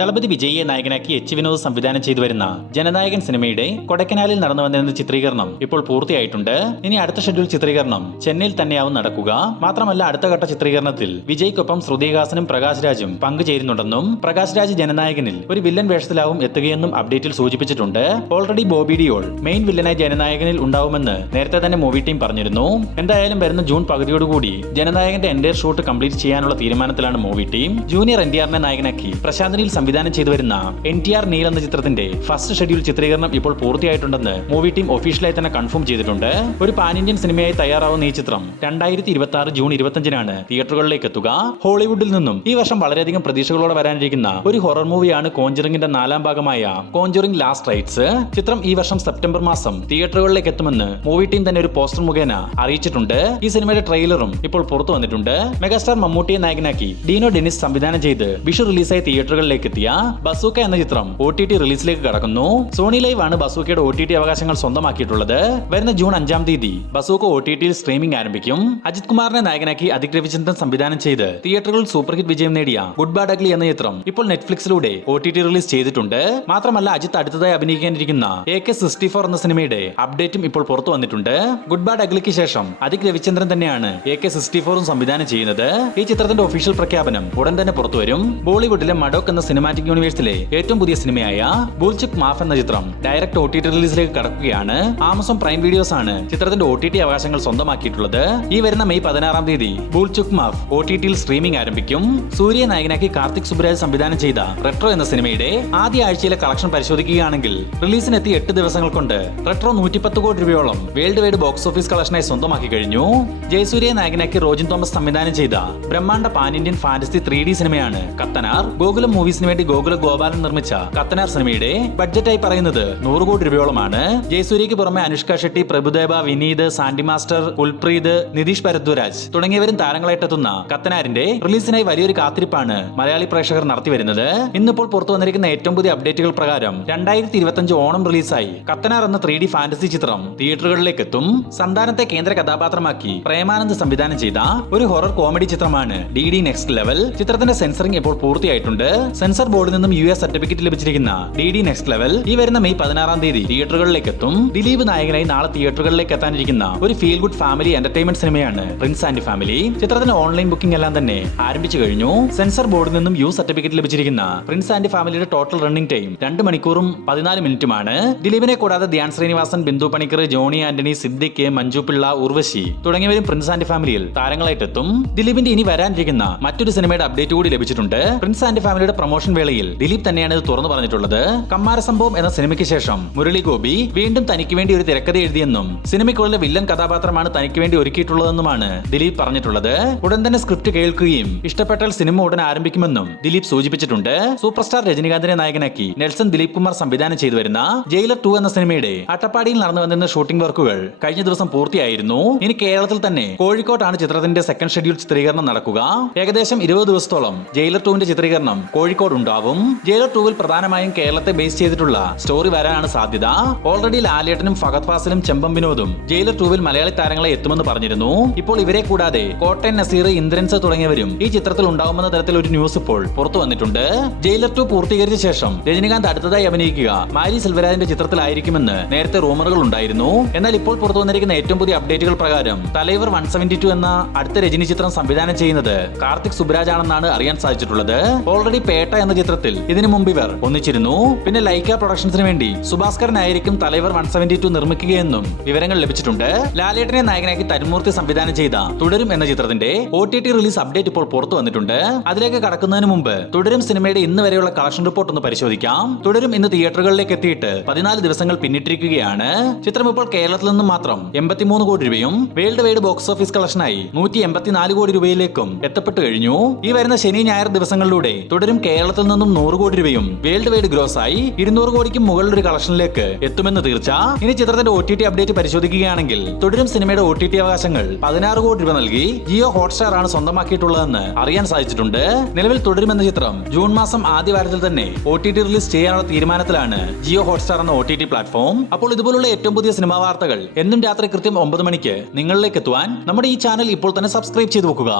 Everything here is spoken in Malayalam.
ദളപതി വിജയിയെ നായകനാക്കി എച്ച് വിനോദ് സംവിധാനം ചെയ്തു വരുന്ന ജനനായകൻ സിനിമയുടെ കൊടൈക്കനാലിൽ നടന്നു വന്നിരുന്ന ചിത്രീകരണം ഇപ്പോൾ പൂർത്തിയായിട്ടുണ്ട്. ഇനി അടുത്ത ഷെഡ്യൂൾ ചിത്രീകരണം ചെന്നൈയിൽ തന്നെയാവും നടക്കുക. മാത്രമല്ല അടുത്ത ഘട്ട ചിത്രീകരണത്തിൽ വിജയ്ക്കൊപ്പം ശ്രുതിഹാസനും പ്രകാശ് രാജും പങ്കുചേരുന്നുണ്ടെന്നും പ്രകാശ് രാജ് ജനനായകനിൽ ഒരു വില്ലൻ വേഷത്തിലാവും എത്തുകയെന്നും അപ്ഡേറ്റിൽ സൂചിപ്പിച്ചിട്ടുണ്ട്. ഓൾറെഡി ബോബി ഡിയോൾ മെയിൻ വില്ലനായി ജനനായകനിൽ ഉണ്ടാവുമെന്ന് നേരത്തെ തന്നെ മൂവി ടീം പറഞ്ഞിരുന്നു. എന്തായാലും വരുന്ന ജൂൺ പകുതിയോടുകൂടി ജനനായകന്റെ എൻഡയർ ഷൂട്ട് കംപ്ലീറ്റ് ചെയ്യാനുള്ള തീരുമാനത്തിലാണ് മൂവി ടീം. ജൂനിയർ എൻടിആറിനെ നായകനാക്കി പ്രശാന്ത് നീൽ സംവിധാനം ചെയ്തു വരുന്ന NTR നീൽ എന്ന ചിത്രത്തിന്റെ ഫസ്റ്റ് ഷെഡ്യൂൾ ചിത്രീകരണം ഇപ്പോൾ പൂർത്തിയായിട്ടുണ്ടെന്ന് മൂവി ടീം ഒഫീഷ്യലായി തന്നെ കൺഫേം ചെയ്തിട്ടുണ്ട്. ഒരു പാൻ ഇന്ത്യൻ സിനിമയായി തയ്യാറാവുന്ന ഈ ചിത്രം 2026 ജൂൺ 25-നാണ് തിയേറ്ററുകളിലേക്ക് എത്തുക. ഹോളിവുഡിൽ നിന്നും ഈ വർഷം വളരെയധികം പ്രതീക്ഷകളോടെ വരാനിരിക്കുന്ന ഒരു ഹൊറർ മൂവിയാണ് കോഞ്ചറിംഗിന്റെ 4ാം ഭാഗമായ കോഞ്ചറിംഗ് ലാസ്റ്റ് റൈറ്റ്സ്. ചിത്രം ഈ വർഷം സെപ്റ്റംബർ മാസം തിയേറ്ററുകളിലേക്ക് എത്തുമെന്ന് മൂവി ടീം തന്നെ ഒരു പോസ്റ്റർ മുഖേന അറിയിച്ചിട്ടുണ്ട്. ഈ സിനിമയുടെ ട്രെയിലറും ഇപ്പോൾ പുറത്തു വന്നിട്ടുണ്ട്. മെഗാസ്റ്റാർ മമ്മൂട്ടിയെ നായകനാക്കി ഡീനോ ഡെനിസ് സംവിധാനം ചെയ്ത് വിഷു റിലീസായി തിയേറ്ററുകളിലേക്ക് എത്തിയ ബസൂക്ക എന്ന ചിത്രം OTT റിലീസിലേക്ക് കടക്കുന്നു. സോണി ലൈവ് ആണ് ബസൂക്കയുടെ OTT അവകാശങ്ങൾ സ്വന്തമാക്കിയിട്ടുള്ളത്. വരുന്ന ജൂൺ 5-ാം തീയതി ബസൂക്ക OTTയിൽ സ്ട്രീമിംഗ് ആരംഭിക്കും. അജിത് കുമാറിനെ നായകനാക്കി അതിക് രവിചന്ദ്രൻ സംവിധാനം ചെയ്ത് തിയേറ്ററുകളിൽ സൂപ്പർ ഹിറ്റ് വിജയം നേടിയ ഗുഡ് ബാഡ് അഗ്ലി എന്ന ചിത്രം ഇപ്പോൾ നെറ്റ്ഫ്ലിക്സിലൂടെ OTT റിലീസ് ചെയ്തിട്ടുണ്ട്. മാത്രമല്ല അജിത്ത് അടുത്തതായി അഭിനയിക്കാനിരിക്കുന്ന AK-64 എന്ന സിനിമയുടെ അപ്ഡേറ്റും ഇപ്പോൾ പുറത്തു വന്നിട്ടുണ്ട്. ഗുഡ് ബാഡ് അഗ്ലിക്ക് ശേഷം അതിക് രവിചന്ദ്രൻ തന്നെയാണ് AK-64 സംവിധാനം ചെയ്യുന്നത്. ഈ ചിത്രത്തിന്റെ ഒഫീഷ്യൽ പ്രഖ്യാപനം ഉടൻ തന്നെ പുറത്തുവരും. ബോളിവുഡിലെ മഡോക് എന്ന സിനിമാറ്റിക് യൂണിവേഴ്സിലെ ഏറ്റവും പുതിയ സിനിമയായ ബുൾചുക് മാഫ് എന്ന ചിത്രം ഡയറക്റ്റ് OTT റിലീസിലേക്ക് കടക്കുകയാണ്. ആമസോൺ പ്രൈം വീഡിയോസ് ആണ് ചിത്രത്തിന്റെ OTT അവകാശങ്ങൾ സ്വന്തമാക്കിയിട്ടുള്ളത്. ഈ വരുന്ന മെയ് 16-ാം തീയതി ബുൾചുക് മാഫ് OTTയിൽ സ്ട്രീമിംഗ് ആരംഭിക്കും. സൂര്യ നായകനാക്കി കാർത്തിക് സുബ്രാജ് സംവിധാനം ചെയ്ത റെട്രോ എന്ന സിനിമയുടെ ആദ്യ ആഴ്ചയിലെ കളക്ഷൻ പരിശോധിക്കുകയാണെങ്കിൽ റിലീസിനെത്തി 8 ദിവസങ്ങൾ കൊണ്ട് റെട്രോ 110 കോടി രൂപയോളം വേൾഡ് വൈഡ് ബോക്സ് ഓഫീസ് കളക്ഷനായി സ്വന്തമാക്കി കഴിഞ്ഞു. ജയസൂര്യ നായകനാക്കി റോജിൻ തോമസ് സംവിധാനം ചെയ്ത ബ്രഹ്മാണ്ഡ പാൻ ഇന്ത്യൻ ഫാന്റസി 3D സിനിമയാണ് കത്തനാർ. ഗോകുലം മൂവീസിന് വേണ്ടി ഗോകുല ഗോപാലൻ നിർമ്മിച്ച കത്തനാർ സിനിമയുടെ ബഡ്ജറ്റായി പറയുന്നത് 100 കോടി രൂപയോളമാണ്. ജയസൂര്യയ്ക്ക് പുറമെ അനുഷ്ക ഷെട്ടി, പ്രഭുദേവ, വിനീത്, സാൻഡി മാസ്റ്റർ, കുൽപ്രീത്, നിതീഷ് ഭരദ്വാജ് തുടങ്ങിയവരും താരങ്ങളായിട്ടെത്തുന്ന കത്തനാരിന്റെ റിലീസിനായി വലിയൊരു കാത്തിരിപ്പാണ് മലയാളി പ്രേക്ഷകർ നടത്തിവരുന്നത്. ഇന്നിപ്പോൾ പുറത്തു വന്നിരിക്കുന്ന ഏറ്റവും പുതിയ അപ്ഡേറ്റുകൾ പ്രകാരം 2025 ഓണം റിലീസായി കത്തനാർ എന്ന 3D ഫാന്റസി ചിത്രം തിയേറ്ററുകളിലേക്ക് എത്തും. സന്താനത്തെ കേന്ദ്ര കഥാപാത്രമാക്കി പ്രേമാനന്ദ് സംവിധാനം ചെയ്ത ഒരു ഹൊറർ കോമഡി ചിത്രമാണ് DD നെക്സ്റ്റ് ലെവൽ. ചിത്രത്തിന്റെ സെൻസറിംഗ് ഇപ്പോൾ പൂർത്തിയായിട്ടുണ്ട്. സെൻസർ ബോർഡിൽ നിന്നും US സർട്ടിഫിക്കറ്റ് ലഭിച്ചിരിക്കുന്ന DD നെക്സ്റ്റ് ലെവൽ ഈ വരുന്ന മെയ് 16-ാം തീയതി തിയേറ്ററുകളിലേക്ക് എത്തും. ദിലീപ് നായകനായി നാളെ തിയേറ്ററുകളിലേക്ക് എത്താനിരിക്കുന്ന ഒരു ഫീൽ ഗുഡ് ഫാമിലി എന്റർടൈൻമെന്റ് സിനിമയാണ് പ്രിൻസ് ആൻഡ് ഫാമിലി. ചിത്രത്തിന്റെ ഓൺലൈൻ ബുക്കിംഗ് എല്ലാം തന്നെ ആരംഭിച്ചു കഴിഞ്ഞു. സെൻസർ ബോർഡിൽ നിന്നും US സർട്ടിഫിക്കറ്റ് ലഭിച്ചിരിക്കുന്ന പ്രിൻസ് ആൻഡ് ഫാമിലിയുടെ ടോട്ടൽ റണ്ണിംഗ് ടൈം 2 മണിക്കൂറും 14 മിനിറ്റുമാണ്. ദിലീപിനെ കൂടാതെ ധ്യാൻ ശ്രീനിവാസൻ, ബിന്ദു പണിക്കർ, ജോണി ആന്റണി, സിദ്ദിഖ്, മഞ്ജു പിള്ള, ഉർവശി തുടങ്ങിയവരും പ്രിൻസ് ആൻഡ് ഫാമിലിയിൽ താരങ്ങളായിട്ടെത്തും. ദിലീപിന്റെ ഇനി വരാനിരിക്കുന്ന മറ്റൊരു സിനിമയുടെ അപ്ഡേറ്റ് കൂടി ലഭിച്ചിട്ടുണ്ട്. പ്രിൻസ് ആൻഡ് ഫാമിലിയുടെ പ്രൊമോഷൻ വേളയിൽ ദിലീപ് തന്നെയാണ് ഇത് തുറന്നു പറഞ്ഞിട്ടുള്ളത്. കമ്മാര സംഭവം എന്ന സിനിമയ്ക്ക് ശേഷം മുരളി ഗോപി വീണ്ടും തനിക്ക് വേണ്ടി ഒരു തിരക്കഥ എഴുതിയെന്നും സിനിമയ്ക്കുള്ളിലെ വില്ലൻ കഥാപാത്രമാണ് തനിക്ക് വേണ്ടി ഒരുക്കിയിട്ടുള്ളതെന്നുമാണ് ദിലീപ് പറഞ്ഞിട്ടുള്ളത്. ഉടൻ തന്നെ സ്ക്രിപ്റ്റ് കേൾക്കുകയും ഇഷ്ടപ്പെട്ടാൽ സിനിമ ഉടൻ ആരംഭിക്കുമെന്നും ദിലീപ് സൂചിപ്പിച്ചിട്ടുണ്ട്. സൂപ്പർ സ്റ്റാർ രജനികാന്തിനെ നായകനാക്കി നെൽസൺ ദിലീപ് കുമാർ സംവിധാനം ചെയ്തു വരുന്ന ജയിലർ 2 എന്ന സിനിമയുടെ അട്ടപ്പാടിയിൽ നടന്നു വന്നിരുന്ന ഷൂട്ടിംഗ് വർക്കുകൾ കഴിഞ്ഞ ദിവസം പൂർത്തിയായിരുന്നു. ഇനി കേരളത്തിൽ തന്നെ കോഴിക്കോട്ടാണ് ചിത്രത്തിന്റെ സെക്കൻഡ് ഷെഡ്യൂൾ ചിത്രീകരണം നടക്കുക. ഏകദേശം 20 ദിവസത്തോളം ജയിലർ 2ന്റെ ചിത്രീകരണം കോഴിക്കോട് ഉണ്ടാവും. ജയിലർ 2-ൽ പ്രധാനമായും കേരളത്തെ ബേസ് ചെയ്തിട്ടുള്ള സ്റ്റോറി വരാനാണ് സാധ്യത. ഓൾറെഡി ലാലേട്ടനും ഫഹദ് ഫാസിലും ചെമ്പം വിനോദും ജയിലർ 2-ൽ മലയാളി താരങ്ങളെ എത്തുമെന്ന് പറഞ്ഞിരുന്നു. ഇപ്പോൾ ഇവരെ കൂടാതെ കോട്ടയം നസീർ, ഇന്ദ്രൻസ് തുടങ്ങിയവരും ഈ ചിത്രത്തിൽ ഉണ്ടാവുമെന്ന തരത്തിൽ ഒരു ന്യൂസ് ഇപ്പോൾ പുറത്തു വന്നിട്ടുണ്ട്. ജയിലർ 2 പൂർത്തീകരിച്ച ശേഷം രജനികാന്ത് അടുത്തതായി അഭിനയിക്കുക മാരി സെൽവരാജിന്റെ ചിത്രത്തിലായിരിക്കുമെന്ന് നേരത്തെ റൂമറുകൾ ഉണ്ടായിരുന്നു. എന്നാൽ ഇപ്പോൾ പുറത്തു വന്നിരിക്കുന്ന ഏറ്റവും പുതിയ അപ്ഡേറ്റുകൾ പ്രകാരം തലൈവർ 172 എന്ന അടുത്ത രജനി ചിത്രം സംവിധാനം ചെയ്യുന്നത് കാർത്തിക് സുബ്രാജ് ആണെന്നാണ് അറിയാൻ സാധിച്ചിട്ടുള്ളത്. ഓൾറെഡി പേട്ട എന്ന ചിത്രത്തിൽ ഇതിനു മുമ്പ് ഇവർ ഒന്നിച്ചിരുന്നു. പിന്നെ ലൈക്ക പ്രൊഡക്ഷൻസിന് വേണ്ടി സുഭാസ്കരനായിരിക്കും തലൈവർ 172 നിർമ്മിക്കുകയെന്നും വിവരങ്ങൾ ലഭിച്ചിട്ടുണ്ട്. ലാലേട്ടനെ നായകനാക്കി തരുമൂർത്തി സംവിധാനം ചെയ്ത തുടരും എന്ന ചിത്രത്തിന്റെ OTT റിലീസ് അപ്ഡേറ്റ് ഇപ്പോൾ പുറത്തു വന്നിട്ടുണ്ട്. അതിലേക്ക് കടക്കുന്നതിന് മുമ്പ് തുടരും സിനിമയുടെ ഇന്ന് വരെയുള്ള കളക്ഷൻ റിപ്പോർട്ട് ഒന്ന് പരിശോധിക്കാം. തുടരും ഇന്ന് തിയേറ്ററുകളിലേക്ക് എത്തിയിട്ട് 14 ദിവസങ്ങൾ പിന്നിട്ടിരിക്കുകയാണ്. ചിത്രം ഇപ്പോൾ കേരളത്തിൽ നിന്നും മാത്രം 83 കോടി രൂപയും വേൾഡ് വൈഡ് ബോക്സ് ഓഫീസ് കളക്ഷനായി 184 കോടി രൂപയിലേക്കും എത്തപ്പെട്ടു കഴിഞ്ഞു. ഈ വരുന്ന ശനി ഞായർ ദിവസങ്ങളിലൂടെ തുടരും കേരളത്തിൽ നിന്നും 100 കോടി രൂപയും വേൾഡ് വൈഡ് ഗ്രോസ് ആയി 200 കോടിക്കും മുകളിലൊരു കളക്ഷനിലേക്ക് എത്തുമെന്ന് തീർച്ച. ഇനി ചിത്രത്തിന്റെ OTT അപ്ഡേറ്റ് പരിശോധിക്കുകയാണെങ്കിൽ തുടരും സിനിമയുടെ OTT അവകാശങ്ങൾ 16 കോടി രൂപ നൽകി ജിയോ ഹോട്ട്സ്റ്റാർ ആണ് സ്വന്തമാക്കിയിട്ടുള്ളതെന്ന് അറിയാൻ സാധിച്ചിട്ടുണ്ട്. നിലവിൽ തുടരും എന്ന ചിത്രം ജൂൺ മാസം ആദ്യ വാരത്തിൽ തന്നെ OTT റിലീസ് ചെയ്യാനുള്ള തീരുമാനത്തിലാണ് ജിയോ ഹോട്ട്സ്റ്റാർ എന്ന OTT പ്ലാറ്റ്ഫോം. അപ്പോൾ ഇതുപോലുള്ള ഏറ്റവും പുതിയ സിനിമാ വാർത്തകൾ എന്നും രാത്രി കൃത്യം 9 മണിക്ക് നിങ്ങളിലേക്ക് എത്തുവാൻ നമ്മുടെ ഈ ചാനൽ ഇപ്പോൾ തന്നെ സബ്സ്ക്രൈബ് ചെയ്തു വെക്കുക.